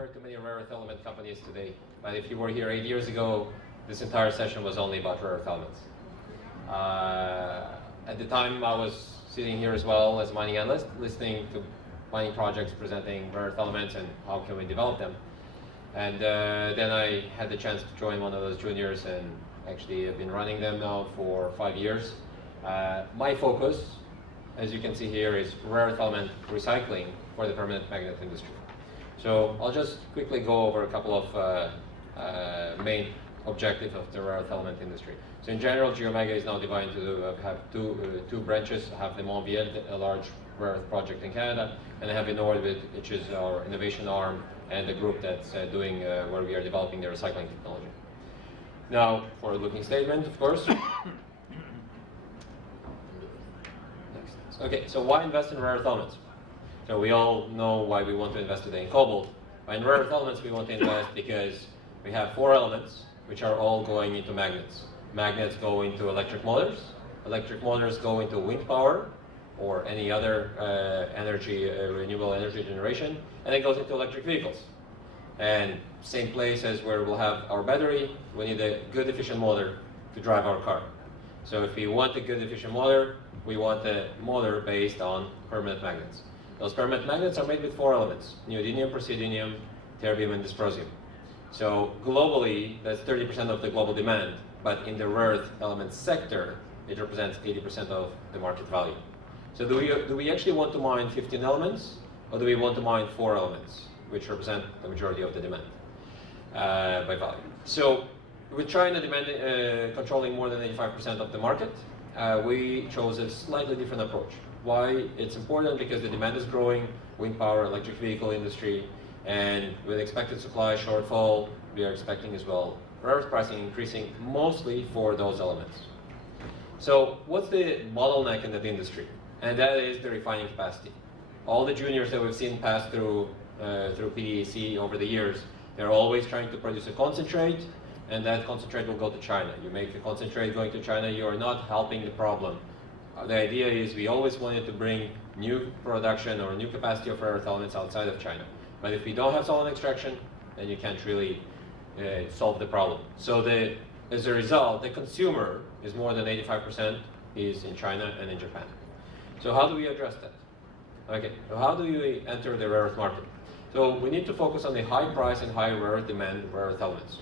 heard too many rare earth element companies today, but if you were here 8 years ago, this entire session was only about rare earth elements. At the time, I was sitting here as well as a mining analyst, listening to mining projects presenting rare earth elements and how can we develop them. And then I had the chance to join one of those juniors, and actually I've been running them now for 5 years. My focus, as you can see here, is rare earth element recycling for the permanent magnet industry. So I'll just quickly go over a couple of main objectives of the rare earth element industry. So in general, Geomega is now divided to have two branches. I have the Montviel, a large rare earth project in Canada, and I have Inorbit, which is our innovation arm and the group that's doing where we are developing the recycling technology. Now, forward-looking statement, of course. Okay, so why invest in rare earth elements? So we all know why we want to invest today in cobalt. But in rare earth elements, we want to invest because we have 4 elements which are all going into magnets. Magnets go into electric motors. Electric motors go into wind power or any other renewable energy generation, and it goes into electric vehicles. And same place as where we'll have our battery, we need a good efficient motor to drive our car. So if we want a good efficient motor, we want a motor based on permanent magnets. Those permanent magnets are made with 4 elements: neodymium, praseodymium, terbium, and dysprosium. So globally, that's 30% of the global demand, but in the rare earth element sector, it represents 80% of the market value. So do we actually want to mine 15 elements, or do we want to mine 4 elements, which represent the majority of the demand by value? So with China controlling more than 85% of the market, we chose a slightly different approach. Why? It's important because the demand is growing, wind power, electric vehicle industry, and with expected supply shortfall, we are expecting as well rare earth pricing increasing mostly for those elements. So what's the bottleneck in that industry? And that is the refining capacity. All the juniors that we've seen pass through PDAC over the years, they're always trying to produce a concentrate, and that concentrate will go to China. You make a concentrate going to China, you are not helping the problem. The idea is we always wanted to bring new production or new capacity of rare earth elements outside of China. But if we don't have solvent extraction, then you can't really solve the problem. So as a result, the consumer is more than 85% is in China and in Japan. So how do we address that? Okay, so how do we enter the rare earth market? So we need to focus on the high price and high rare earth demand rare earth elements.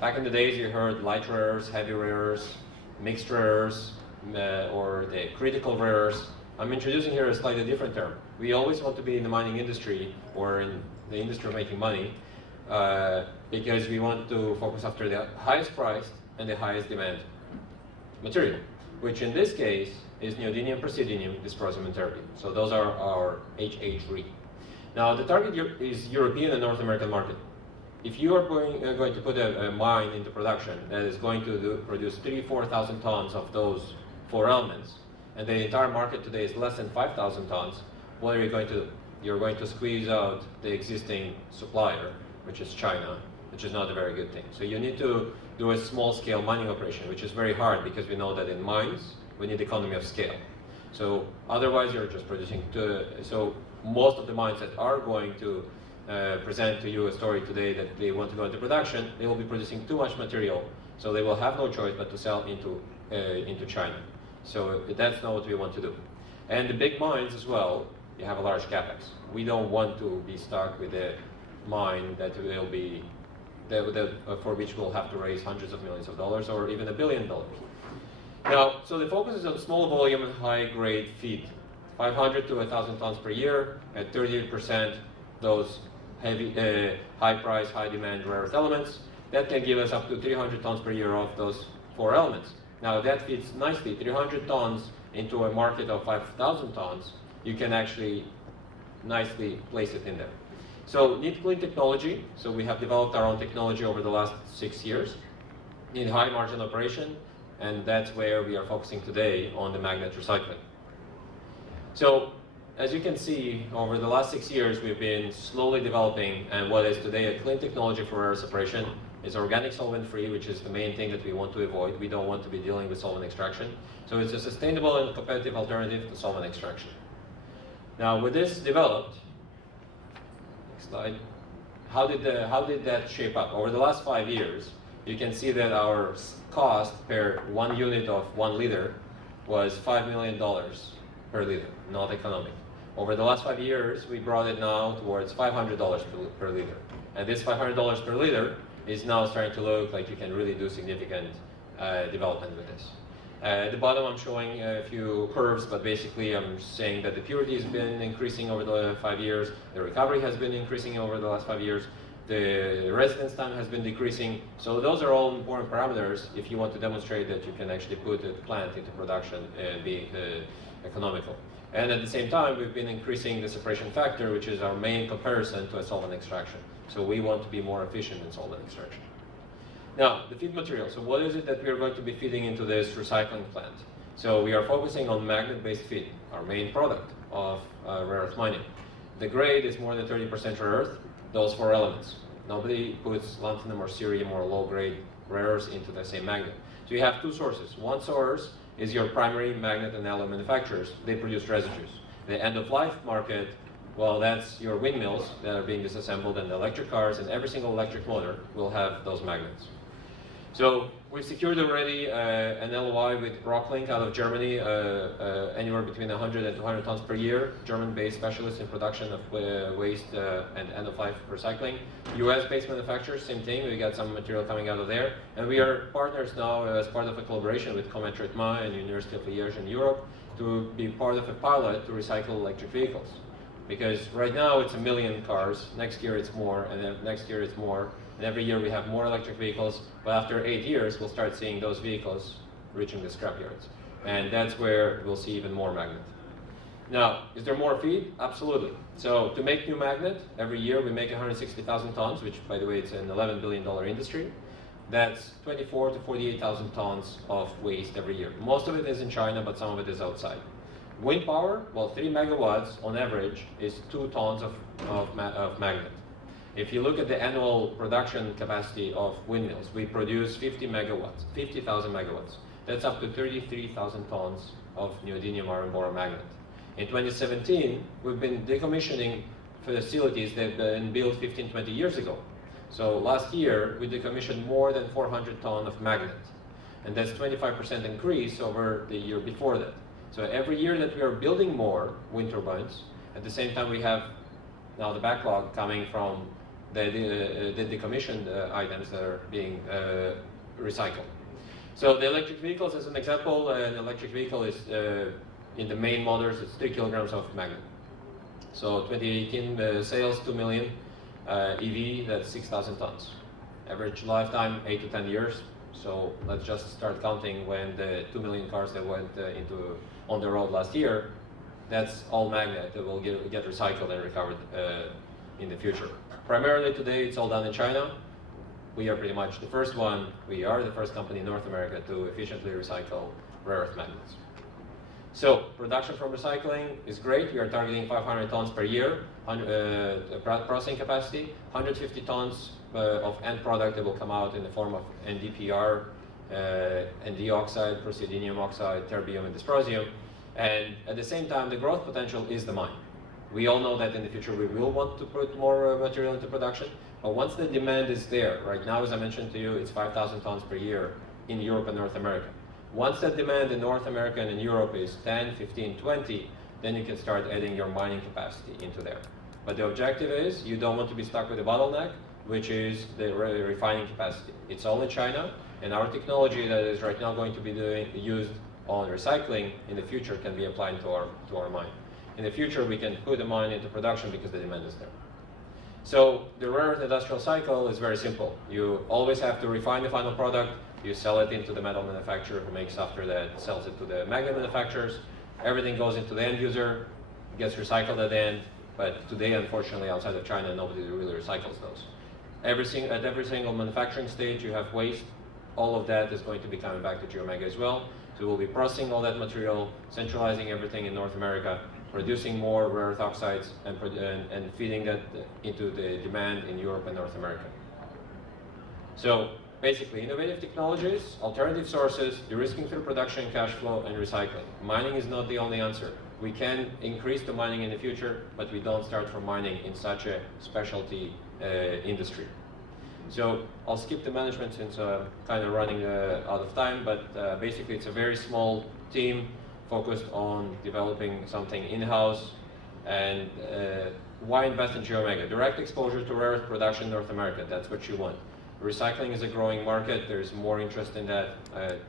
Back in the days, you heard light rare earths, heavy rare earths, mixed rare earths, or the critical rare earths. I'm introducing here a slightly different term. We always want to be in the mining industry or in the industry of making money because we want to focus after the highest price and the highest demand material, which in this case is neodymium, praseodymium, dysprosium, and terbium. So those are our HH3. Now the target is European and North American market. If you are going to put a mine into production that is going to produce 3,000–4,000 tons of those 4 elements, and the entire market today is less than 5,000 tons, what are you going to do? You're going to squeeze out the existing supplier, which is China, which is not a very good thing. So you need to do a small-scale mining operation, which is very hard because we know that in mines, we need economy of scale. So otherwise, you're just producing so most of the mines that are going to present to you a story today that they want to go into production, they will be producing too much material, so they will have no choice but to sell into China. So that's not what we want to do. And the big mines as well, you have a large capex. We don't want to be stuck with a mine that will be for which we'll have to raise hundreds of millions of dollars or even $1 billion. Now, so the focus is on small volume and high grade feed, 500 to 1,000 tons per year at 38%. Those heavy, high price, high demand rare earth elements, that can give us up to 300 tons per year of those 4 elements. Now that fits nicely, 300 tons into a market of 5,000 tons, you can actually nicely place it in there. So need clean technology, so we have developed our own technology over the last 6 years. Need high margin operation, and that's where we are focusing today on the magnet recycling. So as you can see, over the last 6 years, we've been slowly developing, and what is today a clean technology for rare earth separation is organic solvent-free, which is the main thing that we want to avoid. We don't want to be dealing with solvent extraction. So it's a sustainable and competitive alternative to solvent extraction. Now, with this developed, next slide, how did that shape up? Over the last 5 years, you can see that our cost per 1 unit of 1 liter was $5 million per liter, not economic. Over the last 5 years, we brought it now towards $500 per liter. And this $500 per liter is now starting to look like you can really do significant development with this. At the bottom, I'm showing a few curves, but basically I'm saying that the purity has been increasing over the 5 years, the recovery has been increasing over the last 5 years, the residence time has been decreasing. So those are all important parameters if you want to demonstrate that you can actually put a plant into production and be economical. And at the same time, we've been increasing the separation factor, which is our main comparison to a solvent extraction. So we want to be more efficient in solvent extraction. Now, the feed material. So what is it that we are going to be feeding into this recycling plant? So we are focusing on magnet-based feed, our main product of rare earth mining. The grade is more than 30% rare earth, those 4 elements. Nobody puts lanthanum or cerium or low-grade rare earths into the same magnet. So you have 2 sources. One source is your primary magnet and alloy manufacturers. They produce residues. The end-of-life market, well, that's your windmills that are being disassembled, and the electric cars, and every single electric motor will have those magnets. So we've secured already an LOI with Rocklink out of Germany, anywhere between 100 and 200 tons per year, German-based specialists in production of waste and end-of-life recycling. US-based manufacturers, same thing, we got some material coming out of there. And we are partners now as part of a collaboration with Comet Tretma and University of Liège in Europe to be part of a pilot to recycle electric vehicles. Because right now it's 1 million cars, next year it's more, and then next year it's more. And every year we have more electric vehicles, but after 8 years, we'll start seeing those vehicles reaching the scrapyards. And that's where we'll see even more magnet. Now, is there more feed? Absolutely. So to make new magnet, every year we make 160,000 tons, which by the way, it's an $11 billion industry. That's 24 to 48,000 tons of waste every year. Most of it is in China, but some of it is outside. Wind power, well, 3 megawatts on average is 2 tons of magnet. If you look at the annual production capacity of windmills, we produce 50,000 megawatts. That's up to 33,000 tons of neodymium iron boron magnet. In 2017, we've been decommissioning facilities that have been built 15, 20 years ago. So last year, we decommissioned more than 400 tons of magnet. And that's 25% increase over the year before that. So every year that we are building more wind turbines, at the same time we have now the backlog coming from the decommissioned items that are being recycled. So the electric vehicles, as an example, an electric vehicle is, in the main motors, it's 3 kilograms of magnet. So 2018 sales, 2 million. EV, that's 6,000 tons. Average lifetime, 8 to 10 years. So let's just start counting when the 2 million cars that went on the road last year, that's all magnet that will get recycled and recovered in the future. Primarily today, it's all done in China. We are pretty much the first one. We are the first company in North America to efficiently recycle rare earth magnets. So production from recycling is great. We are targeting 500 tons per year, processing capacity, 150 tons of end product that will come out in the form of NdPr, Nd oxide, praseodymium oxide, terbium, and dysprosium. And at the same time, the growth potential is the mine. We all know that in the future we will want to put more material into production, but once the demand is there, right now, as I mentioned to you, it's 5,000 tons per year in Europe and North America. Once that demand in North America and in Europe is 10, 15, 20, then you can start adding your mining capacity into there. But the objective is you don't want to be stuck with a bottleneck, which is the refining capacity. It's all in China, and our technology that is right now going to be used on recycling in the future can be applied to our mine. In the future, we can put the mine into production because the demand is there. So the rare earth industrial cycle is very simple. You always have to refine the final product. You sell it into the metal manufacturer who makes after that, sells it to the magnet manufacturers. Everything goes into the end user, gets recycled at the end. But today, unfortunately, outside of China, nobody really recycles those. At every single manufacturing stage, you have waste. All of that is going to be coming back to Geomega as well. So we'll be processing all that material, centralizing everything in North America, producing more rare earth oxides, and feeding that into the demand in Europe and North America. So basically, innovative technologies, alternative sources, de-risking through production, cash flow, and recycling. Mining is not the only answer. We can increase the mining in the future, but we don't start from mining in such a specialty industry. So I'll skip the management since I'm kind of running out of time, but basically it's a very small team focused on developing something in-house. And why invest in Geomega? Direct exposure to rare earth production in North America, that's what you want. Recycling is a growing market, there's more interest in that.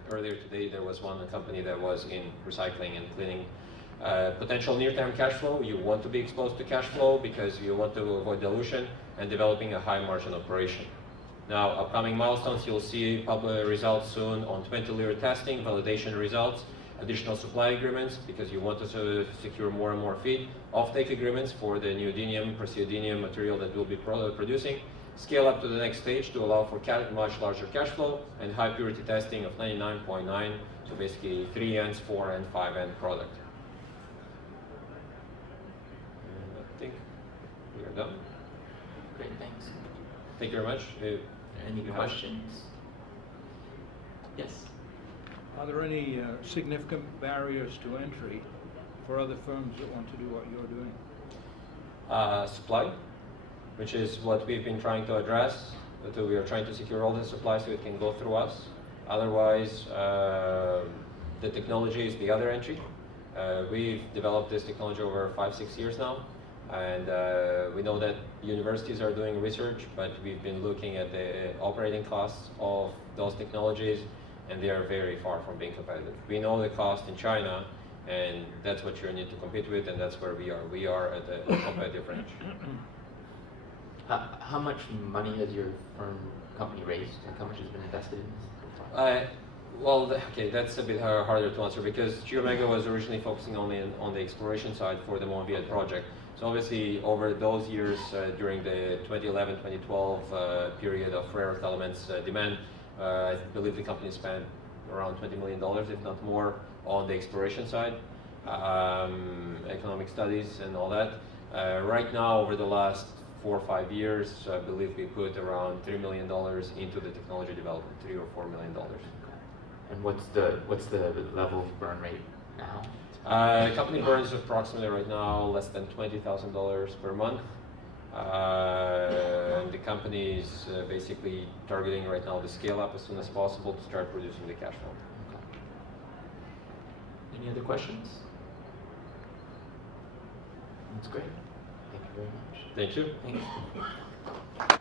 Earlier today there was one company that was in recycling and cleaning. Potential near-term cash flow, you want to be exposed to cash flow because you want to avoid dilution, and developing a high-margin operation. Now, upcoming milestones, you'll see public results soon on 20-liter testing, validation results, additional supply agreements because you want to secure more and more feed, offtake agreements for the neodymium, praseodymium material that we'll be producing, scale up to the next stage to allow for much larger cash flow, and high purity testing of 99.9, so basically 3Ns, 4N, 5N product. And I think we are done. Great, thanks. Thank you very much. Any questions? Yes. Are there any significant barriers to entry for other firms that want to do what you're doing? Supply, which is what we've been trying to address. We are trying to secure all the supply so it can go through us. Otherwise, the technology is the other entry. We've developed this technology over 5-6 years now, and we know that universities are doing research, but we've been looking at the operating costs of those technologies, and they are very far from being competitive. We know the cost in China, and that's what you need to compete with, and that's where we are. We are at a competitive range. How much money has your company raised? Like how much has been invested in this? Well, okay, that's a bit harder to answer because Geomega was originally focusing only on the exploration side for the Monviet project. So obviously, over those years, during the 2011-2012 period of rare earth elements demand, I believe the company spent around $20 million, if not more, on the exploration side, economic studies and all that. Right now, over the last 4 or 5 years, I believe we put around $3 million into the technology development, $3 or $4 million. And what's the level of burn rate now? The company burns approximately right now less than $20,000 per month. And the company is basically targeting right now to scale up as soon as possible to start producing the cash flow. Okay. Any other questions? That's great. Thank you very much. Thank you. Thank you.